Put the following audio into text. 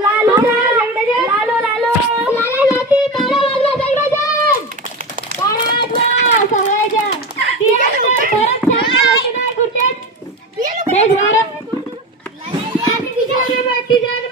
लालू राम लालू लालू लाला लाती काळा वाजला सगळेजण काळा वाजला सगळेजण परत चालले कुठे ते भारत तिच्या तिच्या